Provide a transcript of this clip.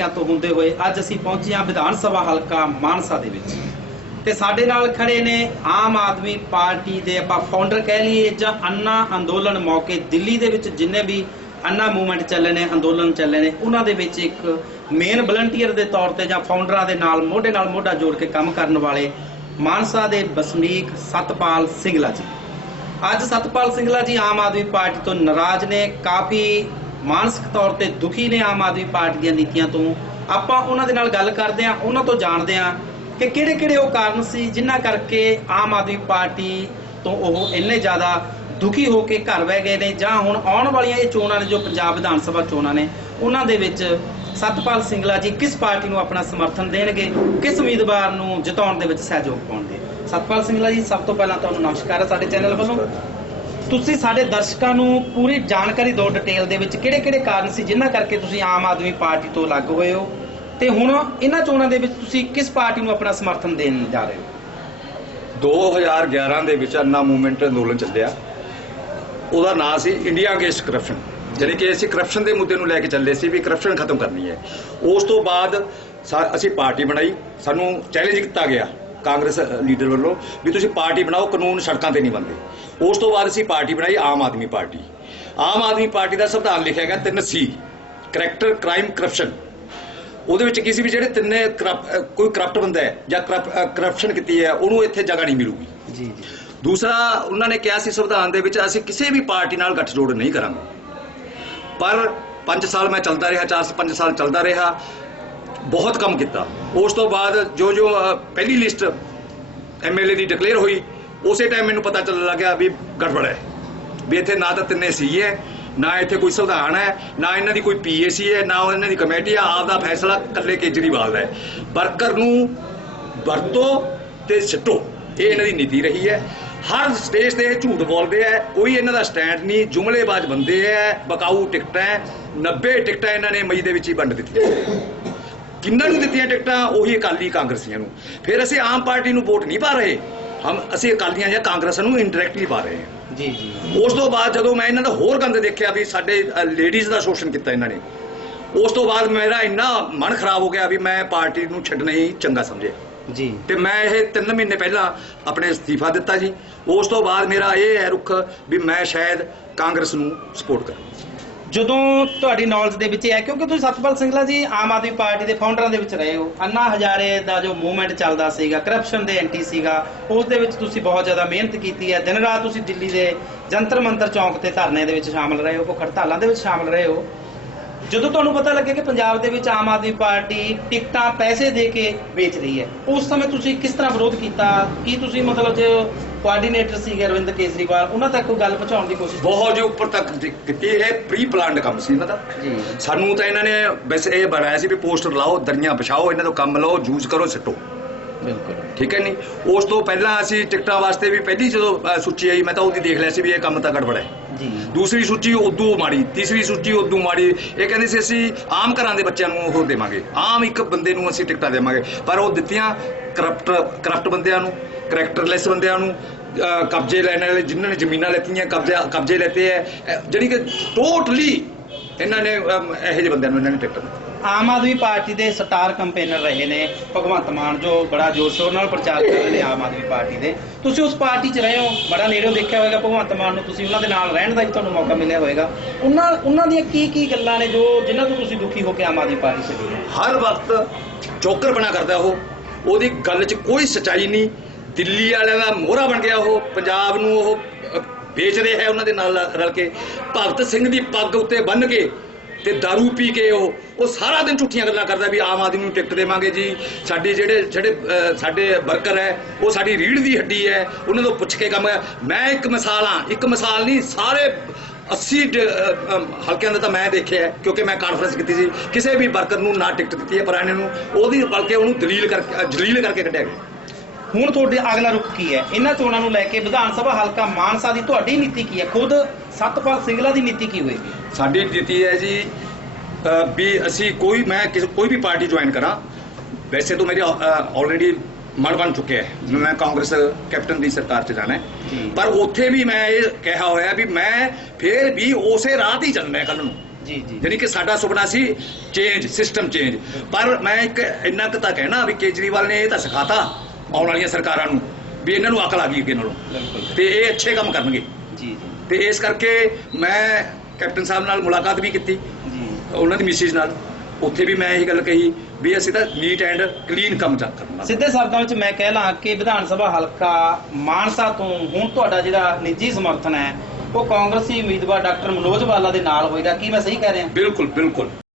ਹਲਕਿਆਂ ਤੋਂ ਹੁੰਦੇ ਹੋਏ ਅੱਜ ਅਸੀਂ ਪਹੁੰਚੇ ਹਾਂ ਵਿਧਾਨ ਸਭਾ ਹਲਕਾ ਮਾਨਸਾ ਦੇ ਵਿੱਚ। ਤੇ ਸਾਡੇ ਨਾਲ ਖੜੇ ਨੇ ਆਮ ਆਦਮੀ ਪਾਰਟੀ ਦੇ ਆਪਾਂ ਫਾਊਂਡਰ ਕਹਿ ਲਈਏ ਜਾਂ ਅੰਨਾ ਅੰਦੋਲਨ ਮੌਕੇ ਦਿੱਲੀ ਦੇ ਵਿੱਚ ਜਿੰਨੇ ਵੀ ਅੰਨਾ ਮੂਵਮੈਂਟ ਚੱਲੇ ਨੇ, ਅੰਦੋਲਨ ਚੱਲੇ ਨੇ, ਉਹਨਾਂ ਦੇ ਵਿੱਚ ਇੱਕ ਮੇਨ ਵਲੰਟੀਅਰ ਦੇ ਤੌਰ ਤੇ ਜਾਂ ਫਾਊਂਡਰਾਂ ਦੇ ਨਾਲ, ਮੋਢੇ ਨਾਲ ਮੋਢਾ ਜੋੜ ਕੇ ਕੰਮ ਕਰਨ ਵਾਲੇ ਮਾਨਸਾ ਦੇ ਵਸਨੀਕ ਸਤਪਾਲ ਸਿੰਘਲਾ ਜੀ। ਅੱਜ ਸਤਪਾਲ ਸਿੰਘਲਾ ਜੀ ਆਮ ਆਦਮੀ ਪਾਰਟੀ ਤੋਂ ਨਾਰਾਜ਼ ਨੇ, ਕਾਫੀ ਮਾਨਸਿਕ ਤੌਰ ਤੇ ਦੁਖੀ ਨੇ ਆਮ ਆਦਮੀ ਪਾਰਟੀ ਦੀਆਂ ਨੀਤੀਆਂ ਤੋਂ। ਆਪਾਂ ਉਹਨਾਂ ਦੇ ਨਾਲ ਗੱਲ ਕਰਦੇ ਹਾਂ, ਉਹਨਾਂ ਤੋਂ ਜਾਣਦੇ ਹਾਂ ਕਿ ਕਿਹੜੇ ਕਿਹੜੇ ਉਹ ਕਾਰਨ ਸੀ ਜਿਨ੍ਹਾਂ ਕਰਕੇ ਆਮ ਆਦਮੀ ਪਾਰਟੀ ਤੋਂ ਉਹ ਇੰਨੇ ਜ਼ਿਆਦਾ ਦੁਖੀ ਹੋ ਕੇ ਘਰ ਬਹਿ ਗਏ ਨੇ ਜਾਂ ਹੁਣ ਆਉਣ ਵਾਲੀਆਂ ਇਹ ਚੋਣਾਂ ਨੇ ਜੋ ਪੰਜਾਬ ਵਿਧਾਨ ਸਭਾ ਚੋਣਾਂ ਨੇ, ਉਹਨਾਂ ਦੇ ਵਿੱਚ ਸਤਪਾਲ ਸਿੰਘਲਾ ਜੀ ਕਿਸ ਪਾਰਟੀ ਨੂੰ ਆਪਣਾ ਸਮਰਥਨ ਦੇਣਗੇ, ਕਿਸ ਉਮੀਦਵਾਰ ਨੂੰ ਜਿਤਾਉਣ ਦੇ ਵਿੱਚ ਸਹਿਯੋਗ ਪਾਉਣਗੇ? ਸਤਪਾਲ ਸਿੰਘਲਾ ਜੀ, ਸਭ ਤੋਂ ਪਹਿਲਾਂ ਤੁਹਾਨੂੰ ਨਮਸਕਾਰ ਹੈ ਸਾਡੇ ਚੈਨਲ ਵੱਲੋਂ। ਤੁਸੀਂ ਸਾਡੇ ਦਰਸ਼ਕਾਂ ਨੂੰ ਪੂਰੀ ਜਾਣਕਾਰੀ ਦਿਓ ਡਿਟੇਲ ਦੇ ਵਿੱਚ ਕਿਹੜੇ-ਕਿਹੜੇ ਕਾਰਨ ਸੀ ਜਿਨ੍ਹਾਂ ਕਰਕੇ ਤੁਸੀਂ ਆਮ ਆਦਮੀ ਪਾਰਟੀ ਤੋਂ ਅਲੱਗ ਹੋਏ ਹੋ? ਤੇ ਹੁਣ ਇਹਨਾਂ ਚੋਣਾਂ ਦੇ ਵਿੱਚ ਤੁਸੀਂ ਕਿਸ ਪਾਰਟੀ ਨੂੰ ਆਪਣਾ ਸਮਰਥਨ ਦੇਣ ਜਾ ਰਹੇ ਹੋ? 2011 ਦੇ ਵਿੱਚ ਅੰਨਾ ਮੂਵਮੈਂਟ ਅੰਦੋਲਨ ਚੱਲਿਆ। ਉਹਦਾ ਨਾਂ ਸੀ ਇੰਡੀਆ ਅਗੇਂਸਟ ਕਰਪਸ਼ਨ। ਜਾਣੀ ਕਿ ਅਸੀਂ ਕਰਪਸ਼ਨ ਦੇ ਮੁੱਦੇ ਨੂੰ ਲੈ ਕੇ ਚੱਲੇ ਸੀ ਵੀ ਕਰਪਸ਼ਨ ਖਤਮ ਕਰਨੀ ਹੈ। ਉਸ ਤੋਂ ਬਾਅਦ ਅਸੀਂ ਪਾਰਟੀ ਬਣਾਈ। ਸਾਨੂੰ ਚੈਲੰਜ ਕੀਤਾ ਗਿਆ। ਕਾਂਗਰਸ ਲੀਡਰ ਵੱਲੋਂ ਵੀ ਤੁਸੀਂ ਪਾਰਟੀ ਬਣਾਓ ਕਾਨੂੰਨ ਸੜਕਾਂ ਤੇ ਨਹੀਂ ਬੰਦੇ ਉਸ ਤੋਂ ਬਾਅਦ ਅਸੀਂ ਪਾਰਟੀ ਬਣਾਈ ਆਮ ਆਦਮੀ ਪਾਰਟੀ। ਆਮ ਆਦਮੀ ਪਾਰਟੀ ਦਾ ਸੰਵਿਧਾਨ ਲਿਖਿਆ ਗਿਆ ਤਿੰਨ ਸੀ ਕਰੈਕਟਰ ਕ੍ਰਾਈਮ ਕਰਪਸ਼ਨ। ਉਹਦੇ ਵਿੱਚ ਕਿਸੇ ਵੀ ਜਿਹੜੇ ਤਿੰਨੇ ਕੋਈ ਕਰਪਟ ਬੰਦਾ ਹੈ ਜਾਂ ਕਰਪਸ਼ਨ ਕੀਤੀ ਹੈ ਉਹਨੂੰ ਇੱਥੇ ਜਗ੍ਹਾ ਨਹੀਂ ਮਿਲੂਗੀ। ਜੀ ਜੀ। ਦੂਸਰਾ ਉਹਨਾਂ ਨੇ ਕਿਹਾ ਸੀ ਸੰਵਿਧਾਨ ਦੇ ਵਿੱਚ ਅਸੀਂ ਕਿਸੇ ਵੀ ਪਾਰਟੀ ਨਾਲ ਗੱਠਜੋੜ ਨਹੀਂ ਕਰਾਂਗੇ। ਪਰ 5 ਸਾਲ ਮੈਂ ਚੱਲਦਾ ਰਿਹਾ 4 5 ਸਾਲ ਚੱਲਦਾ ਰਿਹਾ। ਬਹੁਤ ਕੰਮ ਕੀਤਾ। ਉਸ ਤੋਂ ਬਾਅਦ ਜੋ ਜੋ ਪਹਿਲੀ ਲਿਸਟ ਐਮਐਲਏ ਦੀ ਡਿਕਲੇਅਰ ਹੋਈ, ਉਸੇ ਟਾਈਮ ਮੈਨੂੰ ਪਤਾ ਚੱਲਣ ਲੱਗਿਆ ਵੀ ਗੜਬੜ ਹੈ। ਵੀ ਇੱਥੇ ਨਾ ਤਾਂ ਤਿੰਨੇ ਸੀ ਹੈ, ਨਾ ਇੱਥੇ ਕੋਈ ਸੰਵਿਧਾਨ ਹੈ, ਨਾ ਇਹਨਾਂ ਦੀ ਕੋਈ ਪੀਏਸੀ ਹੈ, ਨਾ ਇਹਨਾਂ ਦੀ ਕਮੇਟੀ ਆ ਆਪ ਦਾ ਫੈਸਲਾ ਇਕੱਲੇ ਕੇਜਰੀਵਾਲ ਦਾ ਹੈ। ਵਰਕਰ ਨੂੰ ਵਰਤੋ ਤੇ ਸਿੱਟੋ। ਇਹ ਇਹਨਾਂ ਦੀ ਨੀਤੀ ਰਹੀ ਹੈ। ਹਰ ਸਟੇਜ ਤੇ ਝੂਠ ਬੋਲਦੇ ਆ ਕੋਈ ਇਹਨਾਂ ਦਾ ਸਟੈਂਡ ਨਹੀਂ, ਜੁਮਲੇਬਾਜ਼ ਬੰਦੇ ਆ ਬਕਾਊ ਟਿਕਟਾਂ ਹੈ 90 ਟਿਕਟਾਂ ਇਹਨਾਂ ਨੇ ਮਈ ਦੇ ਵਿੱਚ ਹੀ ਵੰਡ ਦਿੱਤੀਆਂ। ਕਿੰਨਾਂ ਨੂੰ ਦਿੱਤੀਆਂ ਟਿਕਟਾਂ ਉਹੀ ਅਕਾਲੀ ਕਾਂਗਰਸੀਆਂ ਨੂੰ। ਫਿਰ ਅਸੀਂ ਆਮ ਪਾਰਟੀ ਨੂੰ ਵੋਟ ਨਹੀਂ ਪਾ ਰਹੇ। ਹਮ ਅਸੀਂ ਅਕਾਲੀਆਂ ਜਾਂ ਕਾਂਗਰਸ ਨੂੰ ਇਨਡਾਇਰੈਕਟਲੀ ਪਾ ਰਹੇ ਹਾਂ। ਜੀ ਜੀ। ਉਸ ਤੋਂ ਬਾਅਦ ਜਦੋਂ ਮੈਂ ਇਹਨਾਂ ਦਾ ਹੋਰ ਗੰਦ ਦੇਖਿਆ ਵੀ ਸਾਡੇ ਲੇਡੀਜ਼ ਦਾ ਸ਼ੋਸ਼ਣ ਕੀਤਾ ਇਹਨਾਂ ਨੇ ਉਸ ਤੋਂ ਬਾਅਦ ਮੇਰਾ ਇੰਨਾ ਮਨ ਖਰਾਬ ਹੋ ਗਿਆ ਵੀ ਮੈਂ ਪਾਰਟੀ ਨੂੰ ਛੱਡਣਾ ਹੀ ਚੰਗਾ ਸਮਝਿਆ। ਜੀ। ਤੇ ਮੈਂ ਇਹ 3 ਮਹੀਨੇ ਪਹਿਲਾਂ ਆਪਣੇ ਅਸਤੀਫਾ ਦਿੱਤਾ ਜੀ। ਉਸ ਤੋਂ ਬਾਅਦ ਮੇਰਾ ਇਹ ਹੈ ਰੁਖ ਵੀ ਮੈਂ ਸ਼ਾਇਦ ਕਾਂਗਰਸ ਨੂੰ ਸਪੋਰਟ ਕਰਾਂ ਜਦੋਂ ਤੁਹਾਡੀ ਨੌਲੇਜ ਦੇ ਵਿੱਚ ਹੈ, ਕਿਉਂਕਿ ਤੁਸੀਂ ਸਤਪਾਲ ਸਿੰਘਲਾ ਜੀ ਆਮ ਆਦਮੀ ਪਾਰਟੀ ਦੇ ਫਾਊਂਡਰਾਂ ਦੇ ਵਿੱਚ ਰਹੇ ਹੋ, ਅੰਨਾ ਹਜ਼ਾਰੇ ਦਾ ਜੋ ਮੂਵਮੈਂਟ ਚੱਲਦਾ ਸੀਗਾ ਕਰਪਸ਼ਨ ਦੇ ਐਂਟੀ ਸੀਗਾ, ਉਸ ਦੇ ਵਿੱਚ ਤੁਸੀਂ ਬਹੁਤ ਜ਼ਿਆਦਾ ਮਿਹਨਤ ਕੀਤੀ ਹੈ। ਦਿਨ ਰਾਤ ਤੁਸੀਂ ਦਿੱਲੀ ਦੇ ਜੰਤਰ ਮੰਤਰ ਚੌਂਕ ਤੇ ਧਰਨੇ ਦੇ ਵਿੱਚ ਸ਼ਾਮਲ ਰਹੇ ਹੋ ਭੁੱਖ ਹੜਤਾਲਾਂ ਦੇ ਵਿੱਚ ਸ਼ਾਮਲ ਰਹੇ ਹੋ। ਜਦੋਂ ਤੁਹਾਨੂੰ ਪਤਾ ਲੱਗਿਆ ਕਿ ਪੰਜਾਬ ਦੇ ਵਿੱਚ ਆਮ ਆਦਮੀ ਪਾਰਟੀ ਟਿਕਟਾਂ ਪੈਸੇ ਦੇ ਕੇ ਵੇਚ ਰਹੀ ਹੈ, ਉਸ ਸਮੇਂ ਤੁਸੀਂ ਕਿਸ ਤਰ੍ਹਾਂ ਵਿਰੋਧ ਕੀਤਾ? ਕੀ ਤੁਸੀਂ ਮਤਲਬ ਕੋਆਰਡੀਨੇਟਰ ਸੀਗੇ ਅਰਵਿੰਦ ਕੇਜਰੀਵਾਲ ਉਹਨਾਂ ਤੱਕ ਕੋਈ ਗੱਲ ਪਹੁੰਚਾਉਣ ਦੀ ਕੋਸ਼ਿਸ਼ ਬਹੁਤ ਜੋ ਉੱਪਰ ਤੱਕ ਕੀਤੀ ਇਹ ਪ੍ਰੀ ਪਲਾਨਡ ਕੰਮ ਸੀ ਇਹਨਾਂ ਦਾ। ਜੀ। ਸਾਨੂੰ ਤਾਂ ਇਹਨਾਂ ਨੇ ਵੈਸੇ ਇਹ ਬਣਾਇਆ ਸੀ ਵੀ ਪੋਸਟਰ ਲਾਓ ਦਰੀਆਂ ਵਿਛਾਓ ਇਹਨਾਂ ਤੋਂ ਕੰਮ ਲਓ ਯੂਜ਼ ਕਰੋ ਸਿੱਟੋ। ਬਿਲਕੁਲ। ਠੀਕ ਹੈ ਨਹੀਂ ਉਸ ਤੋਂ ਪਹਿਲਾਂ ਅਸੀਂ ਟਿਕਟਾਂ ਵਾਸਤੇ ਵੀ ਪਹਿਲੀ ਜਦੋਂ ਸੂਚੀ ਆਈ ਮੈਂ ਤਾਂ ਉਹਦੀ ਦੇਖ ਲਿਆ ਸੀ ਵੀ ਇਹ ਕੰਮ ਤਾਂ ਗੜਬੜ ਹੈ। ਦੂਸਰੀ ਸੂਚੀ ਉਦੋਂ ਮਾੜੀ, ਤੀਸਰੀ ਸੂਚੀ ਉਦੋਂ ਮਾੜੀ। ਇਹ ਕਹਿੰਦੇ ਸੀ, ਅਸੀਂ ਆਮ ਘਰਾਂ ਦੇ ਬੱਚਿਆਂ ਨੂੰ ਉਹ ਦੇਵਾਂਗੇ। ਆਮ ਇੱਕ ਬੰਦੇ ਨੂੰ ਅਸੀਂ ਟਿਕਟਾਂ ਦੇਵਾਂਗੇ। ਪਰ ਉਹ ਦਿੱਤੀਆਂ ਕਰਪਟ ਕਰਪਟ ਬੰਦਿਆਂ ਨੂੰ, ਕਰੈਕਟਰਲੈਸ ਬੰਦਿਆਂ ਨੂੰ ਕਬਜ਼ੇ ਲੈਣ ਵਾਲੇ ਜਿਨ੍ਹਾਂ ਨੇ ਜ਼ਮੀਨਾਂ ਲੈਤੀਆਂ, ਕਬਜ਼ਾ, ਕਬਜ਼ੇ ਲੈਤੇ ਹੈ ਜਿਹੜੀ ਕਿ ਟੋਟਲੀ ਇਹਨਾਂ ਨੇ ਇਹੋ ਜਿਹੇ ਬੰਦਿਆਂ ਨੂੰ ਇਹਨਾਂ ਨੇ ਟਿਕਟ ਦਿੱਤੀ। ਆਮ ਆਦਮੀ ਪਾਰਟੀ ਦੇ ਸਟਾਰ ਕੰਪੇਨਰ ਰਹੇ ਨੇ ਭਗਵੰਤ ਮਾਨ, ਜੋ ਬੜਾ ਜ਼ੋਰ ਸ਼ੋਰ ਨਾਲ ਪ੍ਰਚਾਰ ਕਰ ਰਹੇ ਨੇ ਆਮ ਆਦਮੀ ਪਾਰਟੀ ਦੇ। ਤੁਸੀਂ ਉਸ ਪਾਰਟੀ 'ਚ ਰਹੇ ਹੋ, ਬੜਾ ਨੇੜਿਓਂ ਦੇਖਿਆ ਹੋਵੇਗਾ ਭਗਵੰਤ ਮਾਨ ਨੂੰ, ਤੁਸੀਂ ਉਹਨਾਂ ਦੇ ਨਾਲ ਰਹਿਣ ਦਾ ਵੀ ਤੁਹਾਨੂੰ ਮੌਕਾ ਮਿਲਿਆ ਹੋਵੇਗਾ। ਉਹਨਾਂ ਉਹਨਾਂ ਦੀਆਂ ਕੀ ਕੀ ਗੱਲਾਂ ਨੇ ਜੋ, ਜਿਨ੍ਹਾਂ ਤੋਂ ਤੁਸੀਂ ਦੁਖੀ ਹੋ ਕੇ ਆਮ ਆਦਮੀ ਪਾਰਟੀ 'ਚ ਗਏ ਹਰ ਵਕਤ ਚੋਕਰ ਬਣਾ ਕਰਦਾ ਉਹ। ਉਹਦੀ ਗੱਲ 'ਚ ਕੋਈ ਸਚਾਈ ਨਹੀਂ। ਦਿੱਲੀ ਵਾਲਿਆਂ ਦਾ ਮੋਹਰਾ ਬਣ ਗਿਆ ਉਹ। ਪੰਜਾਬ ਨੂੰ ਉਹ ਵੇਚ ਰਿਹਾ ਹੈ ਉਹਨਾਂ ਦੇ ਨਾਲ ਰਲ ਕੇ। ਭਗਤ ਸਿੰਘ ਦੀ ਪੱਗ ਉੱਤੇ ਬੰਨ੍ਹ ਕੇ ਤੇ दारू ਪੀ ਕੇ ਉਹ ਉਹ ਸਾਰਾ ਦਿਨ ਝੂਠੀਆਂ ਗੱਲਾਂ ਕਰਦਾ ਵੀ ਆਮ ਆਦਮੀ ਨੂੰ ਟਿਕਟ ਦੇਵਾਂਗੇ ਜੀ ਸਾਡੀ ਜਿਹੜੇ ਜਿਹੜੇ ਸਾਡੇ ਵਰਕਰ ਹੈ ਉਹ ਸਾਡੀ ਰੀੜ ਦੀ ਹੱਡੀ ਹੈ ਉਹਨਾਂ ਤੋਂ ਪੁੱਛ ਕੇ ਕੰਮ ਮੈਂ ਇੱਕ ਮਿਸਾਲ ਹਾਂ ਇੱਕ ਮਿਸਾਲ ਨਹੀਂ ਸਾਰੇ 80 ਹਲਕਿਆਂ ਦਾ ਤਾਂ ਮੈਂ ਦੇਖਿਆ ਕਿਉਂਕਿ ਮੈਂ ਕਾਨਫਰੰਸ ਕੀਤੀ ਸੀ ਕਿਸੇ ਵੀ ਵਰਕਰ ਨੂੰ ਨਾ ਟਿਕਟ ਦਿੱਤੀ ਹੈ ਪੁਰਾਣੇ ਨੂੰ ਉਹਦੀ ਬਲਕਿ ਉਹਨੂੰ ਦਲੀਲ ਕਰਕੇ ਜਲੀਲ ਕਰਕੇ ਕੱਢਿਆ ਗਿਆ ਹੁਣ ਤੁਹਾਡੇ ਅਗਲਾ ਰੁਖ ਕੀ ਹੈ? ਇਹਨਾਂ ਚੋਣਾਂ ਨੂੰ ਲੈ ਕੇ ਵਿਧਾਨ ਸਭਾ ਹਲਕਾ ਮਾਨਸਾ ਦੀ ਤੁਹਾਡੀ ਨੀਤੀ ਕੀ ਹੈ? ਖੁਦ ਸਤਪਾਲ ਸਿੰਘਲਾ ਦੀ ਨੀਤੀ ਕੀ ਹੋਏਗੀ? ਸਾਡੀ ਨੀਤੀ ਹੈ ਜੀ ਵੀ ਅਸੀਂ ਕੋਈ ਮੈਂ ਕੋਈ ਵੀ ਪਾਰਟੀ ਜੁਆਇਨ ਕਰਾਂ ਵੈਸੇ ਤਾਂ ਮੇਰੇ ਆਲਰੇਡੀ ਮਨ ਬਣ ਚੁੱਕਿਆ ਹੈ ਮੈਂ ਕਾਂਗਰਸ ਕੈਪਟਨ ਦੀ ਸਰਕਾਰ 'ਚ ਜਾਣਾ। ਪਰ ਉੱਥੇ ਵੀ ਮੈਂ ਇਹ ਕਿਹਾ ਹੋਇਆ ਵੀ ਮੈਂ ਫੇਰ ਵੀ ਉਸੇ ਰਾਹ ਤੇ ਚੱਲਣਾ ਹੈ ਕੱਲ ਨੂੰ। ਜੀ ਜੀ। ਯਾਨੀ ਕਿ ਸਾਡਾ ਸੁਪਨਾ ਸੀ ਚੇਂਜ ਸਿਸਟਮ ਚੇਂਜ ਪਰ ਮੈਂ ਇੱਕ ਇੰਨਾ ਕੁ ਤਾਂ ਕਹਿਣਾ ਵੀ ਕੇਜਰੀਵਾਲ ਨੇ ਇਹ ਤਾਂ ਸਿਖਾਤਾ ਆਉਣ ਵਾਲੀਆਂ ਸਰਕਾਰਾਂ ਨੂੰ ਵੀ ਇਹਨਾਂ ਨੂੰ ਅਕਲ ਆ ਗਈ ਅੱਗੇ ਨਾਲੋਂ। ਤੇ ਇਹ ਅੱਛੇ ਕੰਮ ਕਰਨਗੇ। ਜੀ ਜੀ। ਤੇ ਇਸ ਕਰਕੇ ਮੈਂ ਕੈਪਟਨ ਸਾਹਿਬ ਨਾਲ ਮੁਲਾਕਾਤ ਵੀ ਕੀਤੀ ਜੀ। ਉਹਨਾਂ ਦੀ ਮਿਸਿਸ ਨਾਲ। ਉੱਥੇ ਵੀ ਮੈਂ ਇਹੀ ਗੱਲ ਕਹੀ ਵੀ ਅਸੀਂ ਤਾਂ ਨੀਟ ਐਂਡ ਕਲੀਨ ਕੰਮ ਚੱਕ ਕਰਨਾ ਸਿੱਧੇ ਸ਼ਬਦਾਂ ਵਿੱਚ ਮੈਂ ਕਹਿ ਲਾਂ ਕਿ ਵਿਧਾਨ ਸਭਾ ਹਲਕਾ ਮਾਨਸਾ ਤੋਂ ਹੁਣ ਤੁਹਾਡਾ ਜਿਹੜਾ ਨਿੱਜੀ ਸਮਰਥਨ ਹੈ ਉਹ ਕਾਂਗਰਸੀ ਉਮੀਦਵਾਰ ਡਾਕਟਰ ਮਨੋਜ ਬਾਲਾ ਦੇ ਨਾਲ ਹੋਏਗਾ। ਕੀ ਮੈਂ ਸਹੀ ਕਹਿ ਰਿਹਾ? ਬਿਲਕੁਲ ਬਿਲਕੁਲ।